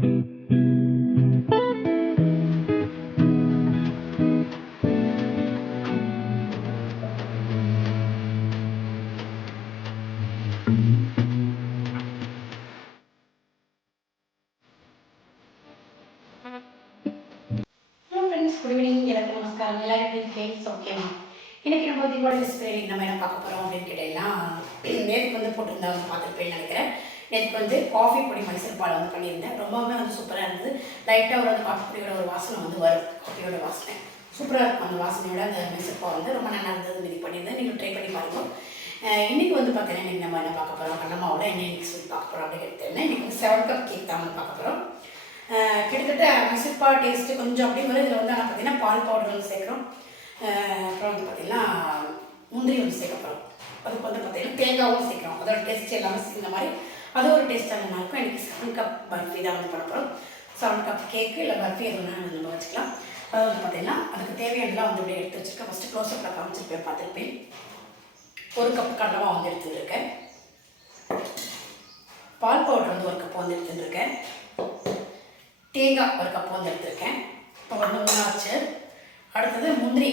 Good evening, எனக்கு நமஸ்காரம். எல்லாரும் எப்படி இருக்கீங்க? ஓகேவா? இன்னைக்கு நம்ம தீபாவளி ஸ்பெஷல் நம்ம என்ன பார்க்க போகிறோம் அப்படின்னு கேட்டீங்கன்னா, நேற்றுக்கு வந்து போட்டிருந்தாங்க பார்த்துருப்பேன்னு நினைக்கிறேன். நேற்றுக்கு வந்து காஃபி பொடி மைசூர் பால் வந்து பண்ணியிருந்தேன். ரொம்பவுமே வந்து சூப்பராக இருந்தது. லைட்டாக ஒரு காஃபி பொடியோட ஒரு வாசனை வந்து வரும். காஃபியோட வாசனை சூப்பராக இருக்கும். அந்த வாசனையோட அந்த மைசூர் பால் வந்து ரொம்ப நல்லா இருந்தது. இது பண்ணியிருந்தேன். நீங்கள் ட்ரை பண்ணி பாருங்கள். இன்றைக்கி வந்து பார்த்தீங்கன்னா இன்றைக்கி நம்ம என்ன பார்க்க போகிறோம், கடலமாவோட என்ன இன்றைக்கி சொல்லி பார்க்க போகிறோம் அப்படின்னு கேட்டேன்னா, இன்றைக்கி வந்து 7 கப் கேக் தான் வந்து பார்க்க போகிறோம். கிட்டத்தட்ட மைசூர் பால் டேஸ்ட்டு கொஞ்சம் அப்படிங்கிறது இதில் வந்து ஆனால் பார்த்தீங்கன்னா பால் பவுடர் வந்து சேர்க்குறோம். அப்புறம் வந்து பார்த்திங்கன்னா முந்திரி வந்து சேர்க்கப்படுறோம். அதுக்கு வந்து பார்த்திங்கன்னா தேங்காவும் சேர்க்குறோம். அதோட டேஸ்ட் எல்லாமே சேர்ந்த மாதிரி அது ஒரு டேஸ்ட்டாக நல்லாயிருக்கும். இன்றைக்கி 7 கப் பர்ஃபி தான் வந்து பண்ண போகிறோம். 7 கப் கேக்கு இல்லை பர்ஃபி எதுனா நம்ம வச்சுக்கலாம். அது வந்து பார்த்திங்கன்னா அதுக்கு தேவையானலாம் வந்து அப்படியே எடுத்து வச்சுருக்கேன். ஃபஸ்ட்டு க்ளோஸ்அப்பில் காமிச்சிருப்பேன், பார்த்துருப்பேன். 1 கப் கடலமாக வந்து எடுத்துருக்கேன். பால் பவுடர் வந்து 1 கப் வந்து எடுத்துருக்கேன். தேங்காய் 1 கப் வந்து எடுத்துருக்கேன். இப்போ வந்து மூணாச்சு. அடுத்தது முந்திரி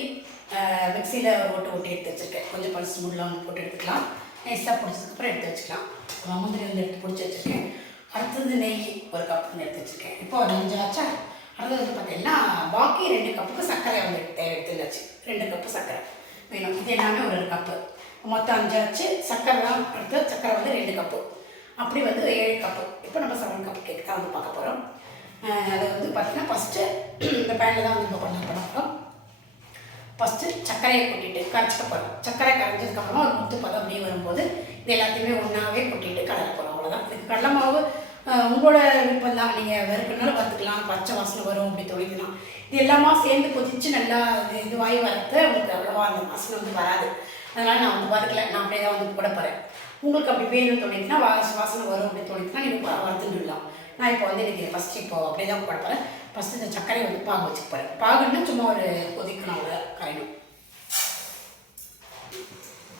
மிக்சியில் ஒரு ஓட்டி எடுத்து வச்சுருக்கேன். கொஞ்சம் பல்ஸ் முள்ளெலாம் வந்து போட்டு எடுத்துக்கலாம். நைஸாக பிடிச்சதுக்கப்புறம் எடுத்து வச்சுக்கலாம். முந்திரி வந்து எடுத்து பிடிச்சி வச்சுருக்கேன். அடுத்தது நெய் 1 கப் வந்து எடுத்து வச்சுருக்கேன். இப்போ அது 5 ஆச்சா. அடுத்தது வந்து பார்த்திங்கன்னா பாக்கி 2 கப்புக்கு சர்க்கரை வந்து எடுத்துருந்துச்சு. 2 கப்பு சர்க்கரை வேணும். இது எல்லாமே ஒரு கப்பு. மொத்தம் 5 ஆச்சு. சர்க்கரை தான் அடுத்து. சர்க்கரை வந்து 2 கப்பு. அப்படி வந்து 7 கப்பு. இப்போ நம்ம 7 கப் கேக் தான் வந்து பார்க்க போகிறோம். அதை வந்து பார்த்திங்கன்னா ஃபஸ்ட்டு இந்த பேனில் தான் வந்து இப்போ பண்ண போகிறோம். ஃபஸ்ட்டு சர்க்கரையை கொட்டிட்டு கரைச்சிக்க போகிறோம். சர்க்கரை கரைஞ்சதுக்கப்புறமா ஒரு முத்து பதம் அப்படியே வரும்போது இது எல்லாத்தையுமே ஒன்றாவே கொட்டிட்டு கலர போகிறோம். அவ்வளோதான். இதுக்கு கடலை மாவு உங்களோட விருப்பம் தான். நீங்கள் வெறுக்கனாலும் பார்த்துக்கலாம். பச்சை வாசனை வரும் அப்படி தொழிக்கலாம். இது எல்லாமா சேர்ந்து கொதித்து நல்லா இதுவாகி வரது உங்களுக்கு அவ்வளோவா அந்த வாசனை வந்து வராது. அதனால் நான் வந்து வறுக்கலை. நான் அப்படியே தான் வந்து போட போகிறேன். உங்களுக்கு அப்படி வேணும்னு தோணிச்சுன்னா வாசனை வரும் அப்படின்னு தோணிச்சுன்னா நீங்கள் வறுத்துடலாம். நான் இப்போ வந்து இன்றைக்கி ஃபஸ்ட்டு இப்போ அப்படியே தான் போட போகிறேன். ஃபஸ்ட்டு இந்த சர்க்கரையை வந்து பாகு வச்சுக்க போகிறேன். பாகுன்னா சும்மா ஒரு கொதிக்கணும், அவ்வளோ கரையணும்.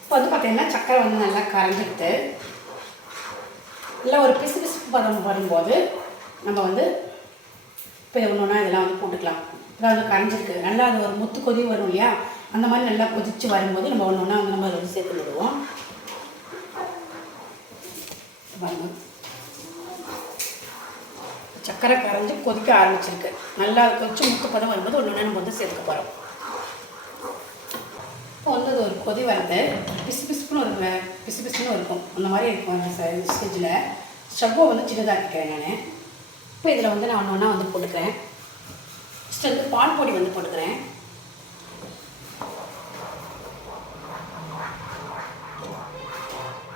இப்போ வந்து பார்த்திங்கன்னா சர்க்கரை வந்து நல்லா கரைஞ்சிட்டு நல்லா ஒரு பிசு பிசுப்பு பதம் வரும்போது நம்ம வந்து இப்போ ஒன்று ஒன்றா இதெல்லாம் வந்து போட்டுக்கலாம். இதான் வந்து கரைஞ்சிருக்கு. நல்லா அது ஒரு முத்து கொதி வரும் இல்லையா, அந்த மாதிரி நல்லா கொதித்து வரும்போது நம்ம ஒன்று ஒன்றா வந்து நம்ம அதை வந்து சேர்த்து விடுவோம். பாருங்கள், சர்க்கரை கரைஞ்சி கொதிக்க ஆரம்பிச்சிருக்கு. நல்லா கொதிச்சு முத்து பதம் வரும்போது ஒன்று நம்ம வந்து சேர்த்துக்க போகிறோம். இப்போ வந்து அது ஒரு கொதி வருது. பிசு பிசுப்புன்னு ஒரு பிசு பிசுன்னு இருக்கும். அந்த மாதிரி இருக்கும் அந்த ஸ்டேஜில். ஸ்டவ்வை வந்து சின்னதாக்கிக்கிறேன் நான். இப்போ இதில் வந்து நான் ஒன்று ஒன்றா வந்து போட்டுக்கிறேன். ஃபஸ்ட்டு வந்து பால் பொடி வந்து போட்டுக்கிறேன்.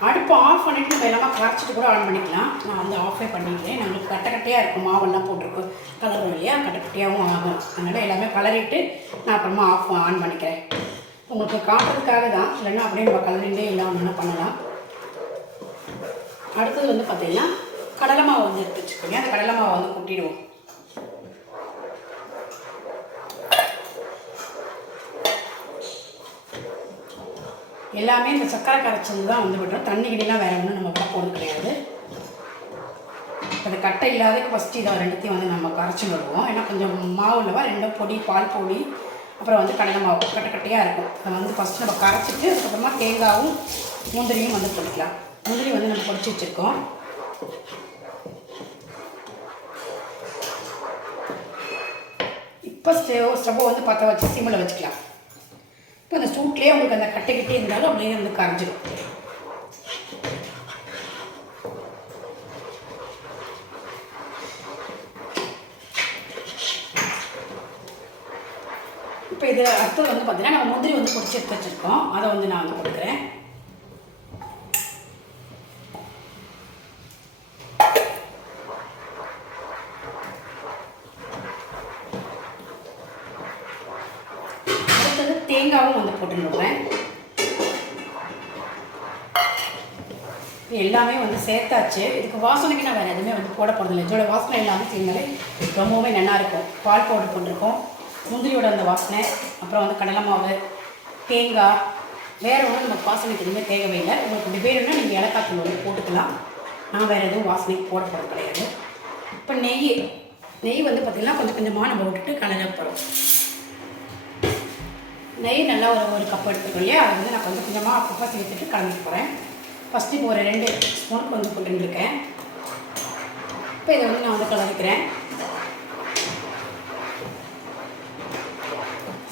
அடுப்பு ஆஃப் பண்ணிவிட்டு நம்ம எல்லாமே கரைச்சிட்டு கூட ஆன் பண்ணிக்கலாம். நான் வந்து ஆஃபே பண்ணிக்கிறேன். நம்மளுக்கு கட்டையாக இருக்கும். மாவெல்லாம் போட்டிருக்கோம், கலரும் இல்லையா, கட்டையாகவும் ஆகும். அதனால் எல்லாமே கலரிட்டு நான் அப்புறமா ஆன் பண்ணிக்கிறேன். உங்களுக்கு காட்டுறதுக்காக தான். இல்லைன்னா அப்படியே நம்ம கலரிலே எல்லாம் ஒன்று பண்ணலாம். அடுத்தது வந்து பார்த்திங்கன்னா கடலை மாவு வந்து எடுத்து வச்சுக்கோங்க. அந்த கடலை மாவை வந்து கொட்டிடுவோம். எல்லாமே இந்த சர்க்கரை கரைச்சது தான் வந்து விடுறோம். தண்ணி கிட்டலாம் வேறு ஒன்றும் நம்ம போட கிடையாது. அந்த கட்டை இல்லாததுக்கு ஃபஸ்ட்டு இதை ரெண்டுத்தையும் வந்து நம்ம கரைச்சி விடுவோம். ஏன்னா கொஞ்சம் மாவு இல்லவா, 2 பொடி பால் பொடி அப்புறம் வந்து கடலை மாவு கட்டையாக இருக்கும். அதை வந்து ஃபஸ்ட்டு நம்ம கரைச்சிட்டு அதுக்கப்புறமா தேங்காயும் முந்திரியும் வந்து போட்டுக்கலாம். முந்திரி வந்து நம்ம பொடிச்சு வச்சுருக்கோம். இப்போ ஸ்டவ்வை வந்து பற்ற வச்சு சிம்மில் வச்சுக்கலாம். இப்போ அந்த சூட்லேயே உங்களுக்கு அந்த கட்டைக்கிட்டே இருந்தாலும் அப்படியே வந்து கரைஞ்சிடும். இப்போ இது அடுத்தது வந்து பார்த்திங்கன்னா நம்ம முந்திரி வந்து பொடிச்சு எடுத்து வச்சுருக்கோம். அதை வந்து நான் வந்து கொடுக்குறேன். அடுத்தது தேங்காவும் வந்து போட்டுருவேன். எல்லாமே வந்து சேர்த்தாச்சு. இதுக்கு வாசனைக்கு நான் வேறு எதுவுமே வந்து போட போகிறதில்லை. இதோட வாசனை எல்லாமே சேர்ந்தாலே ரொம்பவுமே நல்லாயிருக்கும். பால் பவுடர் போட்டிருக்கோம், முந்திரியோட அந்த வாசனை, அப்புறம் வந்து கடலை மாவு, தேங்காய், வேறு ஒன்றும் நம்ம வாசனைக்கு எதுவுமே தேவையில்லை. உங்களுக்கு இப்படி வேணும்னா நீங்கள் ஏலக்காய் தூள் வந்து போட்டுக்கலாம். நான் வேறு எதுவும் வாசனைக்கு போட கிடையாது. இப்போ இப்போ நெய் வந்து பார்த்திங்கன்னா கொஞ்சம் கொஞ்சமாக நம்ம விட்டுட்டு கலர போகிறோம். நெய் நல்லா ஒரு கப் எடுத்துக்கணும் இல்லையா, அது வந்து நான் கொஞ்சம் கொஞ்சமாக அப்பப்போ சேர்த்துட்டு கலந்துட்டு போகிறேன். ஃபஸ்ட்டு இப்போ ஒரு 2 ஸ்பூனுக்கு வந்து போட்டுருக்கேன். இப்போ இதை வந்து நான் வந்து கலந்துக்கிறேன்.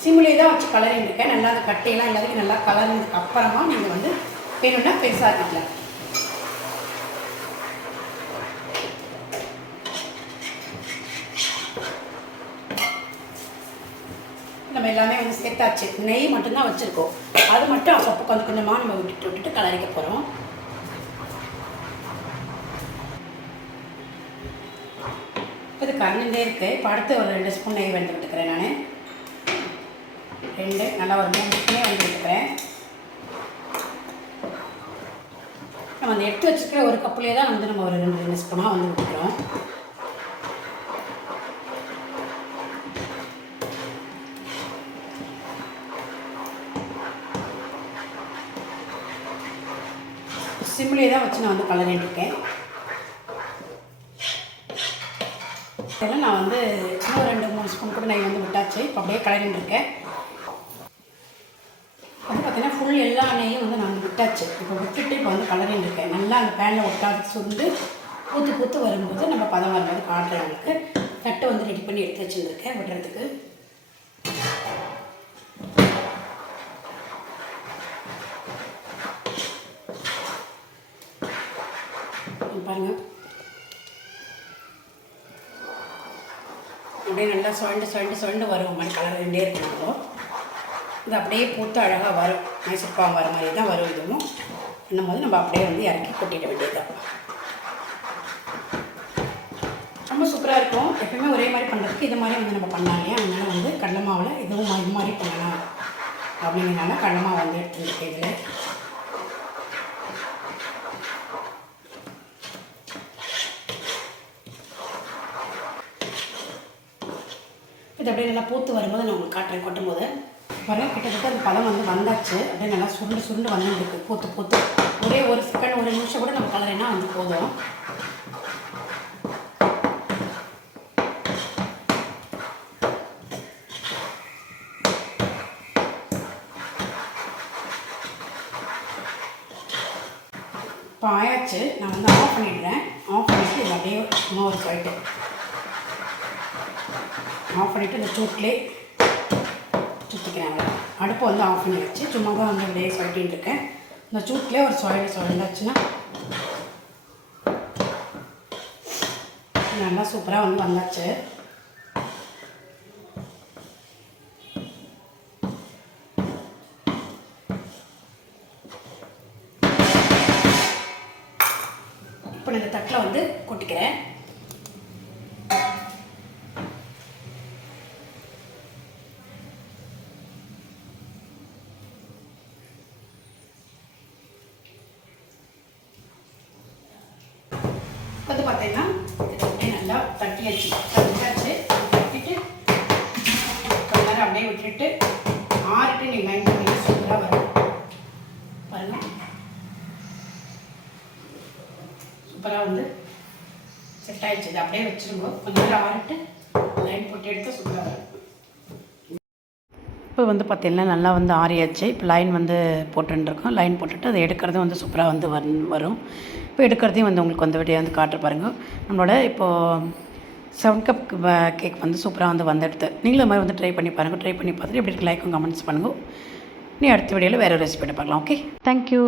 சிம்மிலே தான் வச்சு கலரிட்டுருக்கேன். நல்லா அந்த கட்டையெல்லாம் எல்லாத்துக்கும் நல்லா கலர்னதுக்கு அப்புறமா நீங்கள் வந்து வேணும்னா பெருசாக இருக்கலாம். நம்ம எல்லாமே வந்து சேர்த்தாச்சு. நெய் மட்டும்தான் வச்சுருக்கோம். அது மட்டும் அப்பப்போ கொஞ்சம் கொஞ்சமாக நம்ம விட்டுட்டு கலரிக்க போகிறோம். இது கலந்துட்டே இருக்குது. இப்போ அடுத்து ஒரு 2 ஸ்பூன் நெய் வந்து விட்டுக்கிறேன். நான் 2 நல்லா ஒரு 3 ஸ்பூனே வந்து விட்டுக்கிறேன். நம்ம அந்த எடுத்து வச்சுக்கிற ஒரு கப்புலேயே தான் வந்து நம்ம ஒரு 2 ஸ்பூனாக வந்து விட்டுக்கிறோம். சிம்மிலே தான் வச்சு நான் வந்து கலரிட்டுருக்கேன். இதெல்லாம் நான் வந்து இன்னும் 2-3 ஸ்பூன் கூட நெய் வந்து விட்டாச்சு. இப்போ அப்படியே கலரிட்டுருக்கேன். வந்து பார்த்திங்கன்னா ஃபுல் எல்லா நெய்யும் வந்து நான் வந்து விட்டாச்சு. இப்போ விட்டுட்டு இப்போ வந்து கலரிட்டுருக்கேன். நல்லா அந்த பேனில் ஒட்டாது சுருந்து பூத்து வரும்போது நம்ம பதம் வரும்போது காட்டுறவங்களுக்கு தட்டை வந்து ரெடி பண்ணி எடுத்து வச்சுருக்கேன் விடுறதுக்கு. பாருங்கள், அப்படியே நல்லா சுரண்டு வரும் மாதிரி கலர் 2 இருக்கணும். இது அப்படியே பூத்து அழகாக வரும். மைசூர்பாகு வர மாதிரி தான் வரும். இதுவும் பண்ணும்போது நம்ம அப்படியே வந்து இறக்கி கொட்டிட வேண்டியதுதான். ரொம்ப சூப்பராக இருக்கும். எப்பவுமே ஒரே மாதிரி பண்ணுறதுக்கு இது மாதிரி வந்து நம்ம பண்ணலாம் இல்லையா, அதனால் வந்து கடலை மாவில் இதுவும் இது மாதிரி பண்ணலாம் அப்படிங்கிறனால கடலை மாவு வந்து எடுத்துருக்கேன். இதில் இது அப்படியே நல்லா பூத்து வரும்போது நான் உங்களுக்கு காட்டுறேன். கொட்டும் போது பாருங்கள், கிட்டத்தட்ட அந்த பழம் வந்து வந்தாச்சு. அப்படியே நல்லா சுருண்டு வந்துருக்கு. பூத்து ஒரே ஒரு செகண்ட் 1 நிமிஷம் கூட நம்ம கலரினா வந்து போதும். இப்போ ஆயாச்சு. நான் வந்து ஆஃப் பண்ணிடுறேன். ஆஃப் பண்ணிவிட்டு இது அப்படியே சும்மா ஒரு சொல்லிட்டு ஆஃப் பண்ணிவிட்டு இந்த சூட்லேயே சுற்றிக்கிறேன். அடுப்பை வந்து ஆஃப் பண்ணி வச்சு சும்மா தான் வந்து அப்படியே சொல்லிட்டு இருக்கேன். இந்த சூட்லேயே ஒரு சுழண்டாச்சுன்னா நல்லா சூப்பராக வந்து வந்தாச்சு. இப்போ நான் இந்த தட்டில் வந்து கொட்டிக்கிறேன். வந்து பார்த்தீங்கன்னா அப்படியே நல்லா தட்டியாச்சு. தட்டிட்டு கொஞ்ச நேரம் அப்படியே விட்டுட்டு ஆறிட்டு நீங்கள் லைன் பண்ணி சூப்பராக வரும். பாருங்கள், சூப்பராக வந்து செட் ஆகிடுச்சு. இது அப்படியே வச்சுருங்க. கொஞ்ச நேரம் ஆறிட்டு லைன் போட்டு எடுத்து சூப்பராக வரும். இப்போ வந்து பார்த்திங்கன்னா நல்லா வந்து ஆறியாச்சு. இப்போ லைன் வந்து போட்டுருக்கோம். லைன் போட்டுட்டு அதை எடுக்கிறதும் வந்து சூப்பராக வந்து வரும். இப்போ எடுக்கிறதையும் வந்து உங்களுக்கு வந்து வீடியோ வந்து காட்டுற பாருங்கள். நம்மளோட இப்போது 7 கப் கேக் வந்து சூப்பராக வந்து வந்துடுது. நீங்களும் அது மாதிரி வந்து ட்ரை பண்ணி பாருங்கள். ட்ரை பண்ணி பார்த்துட்டு எப்படி லைக்கும் கமெண்ட்ஸ் பண்ணுங்கள். நீ அடுத்த வீடியோவில் வேறு ரெசிபியை பார்க்கலாம். Okay, thank you.